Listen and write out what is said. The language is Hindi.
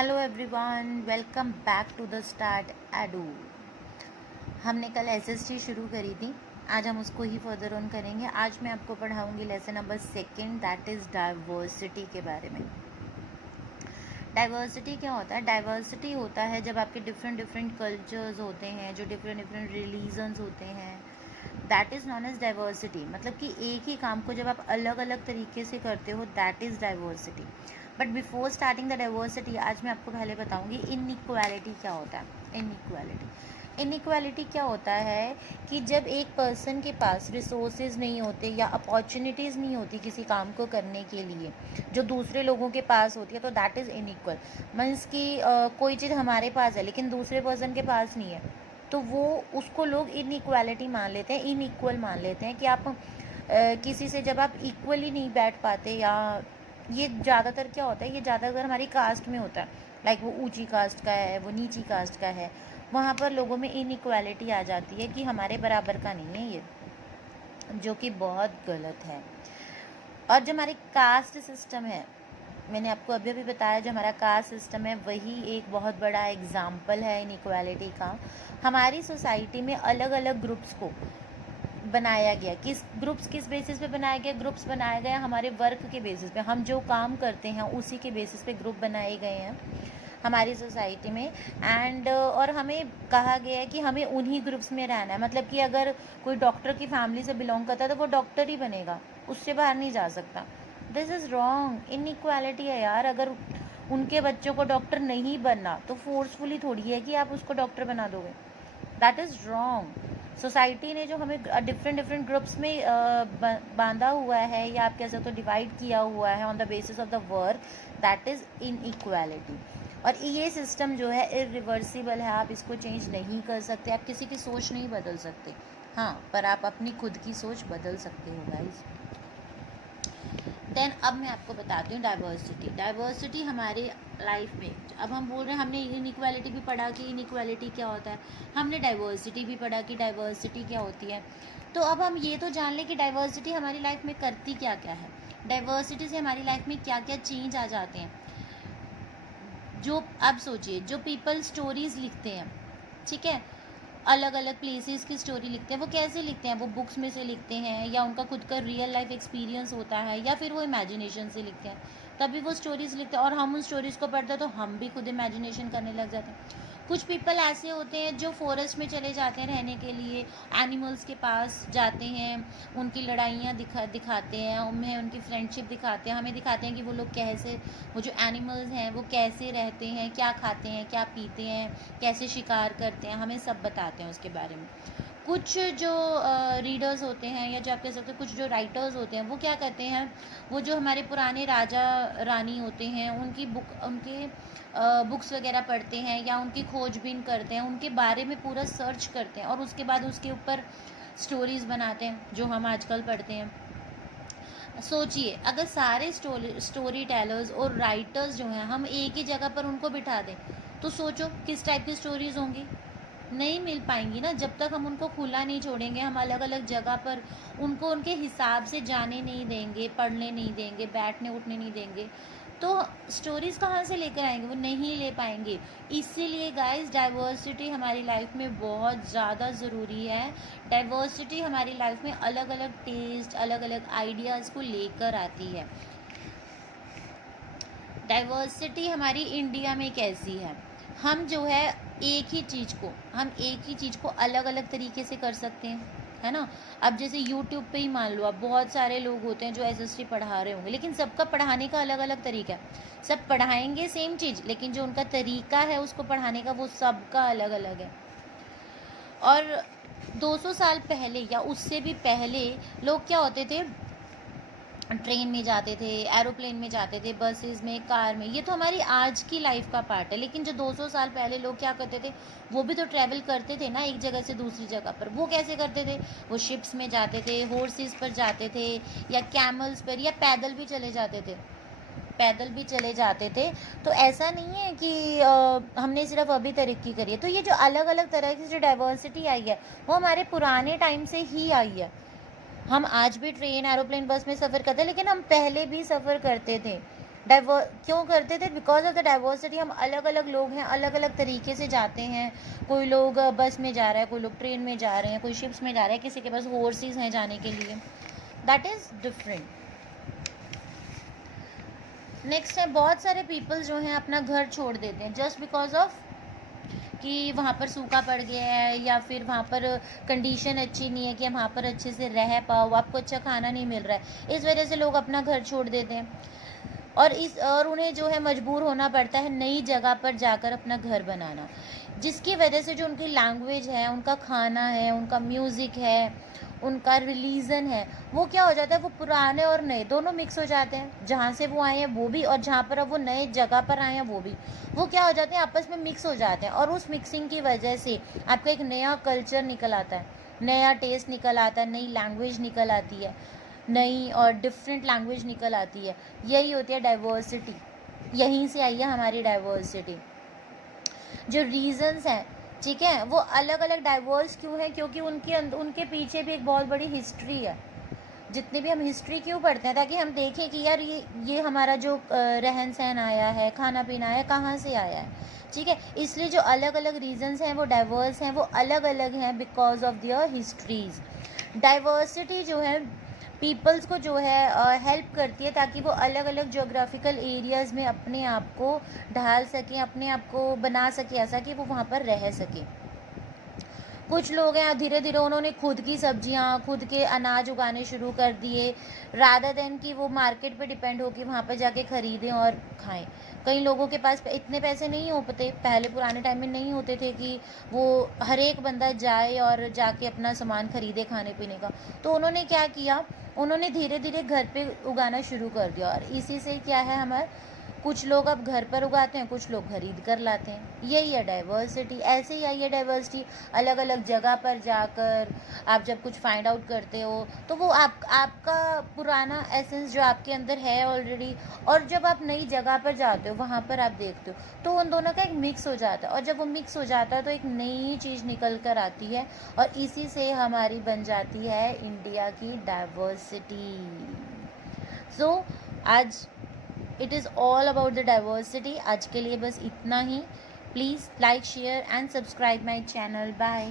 Hello everyone, welcome back to the start edu. हमने कल एसएसटी शुरू करी थी, आज हम उसको ही फर्दर ऑन करेंगे। आज मैं आपको पढ़ाऊंगी lesson number 2, that is diversity के बारे में। डाइवर्सिटी क्या होता है? डाइवर्सिटी होता है जब आपके डिफरेंट कल्चर्स होते हैं, जो डिफरेंट रिलीजन्स होते हैं, that is known as diversity. मतलब कि एक ही काम को जब आप अलग अलग तरीके से करते हो, that is diversity. But before starting the diversity, आज मैं आपको पहले बताऊंगी इनइक्वालिटी क्या होता है। इनइक्वालिटी क्या होता है कि जब एक पर्सन के पास रिसोर्सेज नहीं होते या अपॉर्चुनिटीज़ नहीं होती किसी काम को करने के लिए जो दूसरे लोगों के पास होती है, तो दैट इज़ इनइक्वल। मीन्स कि कोई चीज़ हमारे पास है लेकिन दूसरे पर्सन के पास नहीं है, तो वो उसको लोग इनइक्वालिटी मान लेते हैं, इनइक्वल मान लेते हैं कि आप किसी से जब आप इक्वली नहीं बैठ पाते, या ये ज़्यादातर क्या होता है, ये ज़्यादातर हमारी कास्ट में होता है। लाइक वो ऊंची कास्ट का है, वो नीची कास्ट का है, वहाँ पर लोगों में इनइक्वालिटी आ जाती है कि हमारे बराबर का नहीं है ये, जो कि बहुत गलत है। और जो हमारी कास्ट सिस्टम है, मैंने आपको अभी अभी बताया, जो हमारा कास्ट सिस्टम है वही एक बहुत बड़ा एग्जाम्पल है इनइक्वालिटी का। हमारी सोसाइटी में अलग अलग ग्रुप्स को बनाया गया। किस बेसिस पे बनाया गया? ग्रुप्स बनाया गया हमारे वर्क के बेसिस पे, हम जो काम करते हैं उसी के बेसिस पे ग्रुप बनाए गए हैं हमारी सोसाइटी में। एंड और हमें कहा गया है कि हमें उन्हीं ग्रुप्स में रहना है। मतलब कि अगर कोई डॉक्टर की फैमिली से बिलोंग करता है तो वो डॉक्टर ही बनेगा, उससे बाहर नहीं जा सकता। दिस इज़ रॉन्ग, इनइक्वालिटी है यार। अगर उनके बच्चों को डॉक्टर नहीं बनना तो फोर्सफुली थोड़ी है कि आप उसको डॉक्टर बना दोगे, दैट इज़ रॉन्ग। सोसाइटी ने जो हमें डिफरेंट ग्रुप्स में बांधा हुआ है, या आप कह सकते हो डिवाइड किया हुआ है on the basis of the work, that is inequality. और ये सिस्टम जो है इरिवर्सिबल है, आप इसको चेंज नहीं कर सकते, आप किसी की सोच नहीं बदल सकते, हाँ, पर आप अपनी खुद की सोच बदल सकते हो गाइस। देन अब मैं आपको बताती हूँ डाइवर्सिटी हमारे लाइफ में। अब हम बोल रहे हैं, हमने इनइक्वालिटी भी पढ़ा कि इनइक्वालिटी क्या होता है, हमने डाइवर्सिटी भी पढ़ा कि डाइवर्सिटी क्या होती है। तो अब हम ये तो जान लें कि डाइवर्सिटी हमारी लाइफ में करती क्या क्या है, डाइवर्सिटी से हमारी लाइफ में क्या क्या चेंज आ जाते हैं। जो अब सोचिए, जो पीपल स्टोरीज लिखते हैं, ठीक है, अलग अलग प्लेसेस की स्टोरी लिखते हैं, वो कैसे लिखते हैं? वो बुक्स में से लिखते हैं, या उनका खुद का रियल लाइफ एक्सपीरियंस होता है, या फिर वो इमेजिनेशन से लिखते हैं, तभी वो स्टोरीज लिखते हैं। और हम उन स्टोरीज को पढ़ते हैं तो हम भी खुद इमेजिनेशन करने लग जाते हैं। कुछ पीपल ऐसे होते हैं जो फॉरेस्ट में चले जाते हैं रहने के लिए, एनिमल्स के पास जाते हैं, उनकी लड़ाइयाँ दिखाते हैं, उनमें उनकी फ्रेंडशिप दिखाते हैं, हमें दिखाते हैं कि वो लोग कैसे, वो जो एनिमल्स हैं वो कैसे रहते हैं, क्या खाते हैं, क्या पीते हैं, कैसे शिकार करते हैं, हमें सब बताते हैं उसके बारे में। कुछ जो रीडर्स होते हैं, या जो आप कह सकते हो कुछ जो राइटर्स होते हैं, वो क्या करते हैं, वो जो हमारे पुराने राजा रानी होते हैं उनकी उनके बुक्स वगैरह पढ़ते हैं, या उनकी खोजबीन करते हैं, उनके बारे में पूरा सर्च करते हैं, और उसके बाद उसके ऊपर स्टोरीज़ बनाते हैं जो हम आजकल पढ़ते हैं। सोचिए, अगर सारे स्टोरी टेलर्स और राइटर्स जो हैं हम एक ही जगह पर उनको बिठा दें, तो सोचो किस टाइप की स्टोरीज़ होंगी। नहीं मिल पाएंगी ना, जब तक हम उनको खुला नहीं छोड़ेंगे, हम अलग अलग जगह पर उनको उनके हिसाब से जाने नहीं देंगे, पढ़ने नहीं देंगे, बैठने उठने नहीं देंगे, तो स्टोरीज़ कहाँ से लेकर आएंगे? वो नहीं ले पाएंगे। इसीलिए गाइस, डाइवर्सिटी हमारी लाइफ में बहुत ज़्यादा ज़रूरी है। डाइवर्सिटी हमारी लाइफ में अलग अलग टेस्ट, अलग अलग आइडियाज़ को लेकर आती है। डाइवर्सिटी हमारी इंडिया में कैसी है, हम जो है एक ही चीज़ को अलग अलग तरीके से कर सकते हैं, है ना। अब जैसे यूट्यूब पे ही मान लो, अब बहुत सारे लोग होते हैं जो एसएसटी पढ़ा रहे होंगे, लेकिन सबका पढ़ाने का अलग अलग तरीका है। सब पढ़ाएंगे सेम चीज़, लेकिन जो उनका तरीका है उसको पढ़ाने का, वो सबका अलग अलग है। और 200 साल पहले या उससे भी पहले लोग क्या होते थे, ट्रेन में जाते थे, एरोप्लेन में जाते थे, बसेस में, कार में। ये तो हमारी आज की लाइफ का पार्ट है, लेकिन जो 200 साल पहले लोग क्या करते थे, वो भी तो ट्रैवल करते थे ना एक जगह से दूसरी जगह पर। वो कैसे करते थे? वो शिप्स में जाते थे, हॉर्सेस पर जाते थे, या कैमल्स पर, या पैदल भी चले जाते थे। तो ऐसा नहीं है कि हमने सिर्फ अभी तरक्की करी है। तो ये जो अलग अलग तरह की जो डाइवर्सिटी आई है, वो हमारे पुराने टाइम से ही आई है। हम आज भी ट्रेन, एरोप्लेन, बस में सफ़र करते हैं, लेकिन हम पहले भी सफ़र करते थे। क्यों करते थे? Because of the diversity. हम अलग अलग लोग हैं, अलग अलग तरीके से जाते हैं। कोई लोग बस में जा रहा है, कोई लोग ट्रेन में जा रहे हैं, कोई शिप्स में जा रहा है, किसी के पास हॉर्सेस हैं जाने के लिए। That is different. नेक्स्ट है, बहुत सारे पीपल जो हैं अपना घर छोड़ देते हैं जस्ट बिकॉज ऑफ कि वहाँ पर सूखा पड़ गया है, या फिर वहाँ पर कंडीशन अच्छी नहीं है कि हम वहाँ पर अच्छे से रह पाओ, आपको अच्छा खाना नहीं मिल रहा है, इस वजह से लोग अपना घर छोड़ देते हैं। और उन्हें जो है मजबूर होना पड़ता है नई जगह पर जाकर अपना घर बनाना, जिसकी वजह से जो उनकी लैंग्वेज है, उनका खाना है, उनका म्यूज़िक है, उनका रिलीजन है, वो क्या हो जाता है, वो पुराने और नए दोनों मिक्स हो जाते हैं। जहाँ से वो आए हैं वो भी, और जहाँ पर अब वो नए जगह पर आए हैं वो भी, वो क्या हो जाते हैं, आपस में मिक्स हो जाते हैं। और उस मिक्सिंग की वजह से आपका एक नया कल्चर निकल आता है, नया टेस्ट निकल आता है, नई लैंग्वेज निकल आती है, नई और डिफरेंट लैंग्वेज निकल आती है। यही होती है डाइवर्सिटी, यहीं से आई है हमारी डाइवर्सिटी। जो रीजंस हैं, ठीक है, वो अलग अलग डाइवर्स क्यों है? क्योंकि उनके पीछे भी एक बहुत बड़ी हिस्ट्री है। जितने भी हम हिस्ट्री क्यों पढ़ते हैं, ताकि हम देखें कि यार ये हमारा जो रहन सहन आया है, खाना पीना आया, कहाँ से आया है, ठीक है। इसलिए जो अलग अलग रीजंस हैं वो डाइवर्स हैं, वो अलग अलग हैं because of their histories. Diversity जो है पीपल्स को जो है हेल्प करती है, ताकि वो अलग अलग जोग्राफिकल एरियाज़ में अपने आप को ढाल सकें, अपने आप को बना सकें ऐसा कि वो वहाँ पर रह सकें। कुछ लोग हैं धीरे धीरे उन्होंने खुद की सब्जियां, खुद के अनाज उगाने शुरू कर दिए, रादर देन कि वो मार्केट पे डिपेंड होकर वहाँ पर जाके ख़रीदें और खाएं। कई लोगों के पास इतने पैसे नहीं होते, पहले पुराने टाइम में नहीं होते थे कि वो हर एक बंदा जाए और जाके अपना सामान ख़रीदे खाने पीने का। तो उन्होंने क्या किया, उन्होंने धीरे धीरे घर पे उगाना शुरू कर दिया, और इसी से क्या है, हमारे कुछ लोग अब घर पर उगाते हैं, कुछ लोग खरीद कर लाते हैं। यही है डाइवर्सिटी। ऐसे ही आई है डाइवर्सिटी, अलग अलग जगह पर जाकर आप जब कुछ फाइंड आउट करते हो तो वो आपका पुराना एसेंस जो आपके अंदर है ऑलरेडी, और जब आप नई जगह पर जाते हो वहाँ पर आप देखते हो तो उन दोनों का एक मिक्स हो जाता है, और जब वो मिक्स हो जाता है तो एक नई चीज़ निकल कर आती है, और इसी से हमारी बन जाती है इंडिया की डाइवर्सिटी। सो आज it is all about the diversity. आज के लिए बस इतना ही। Please like, share and subscribe my channel. Bye.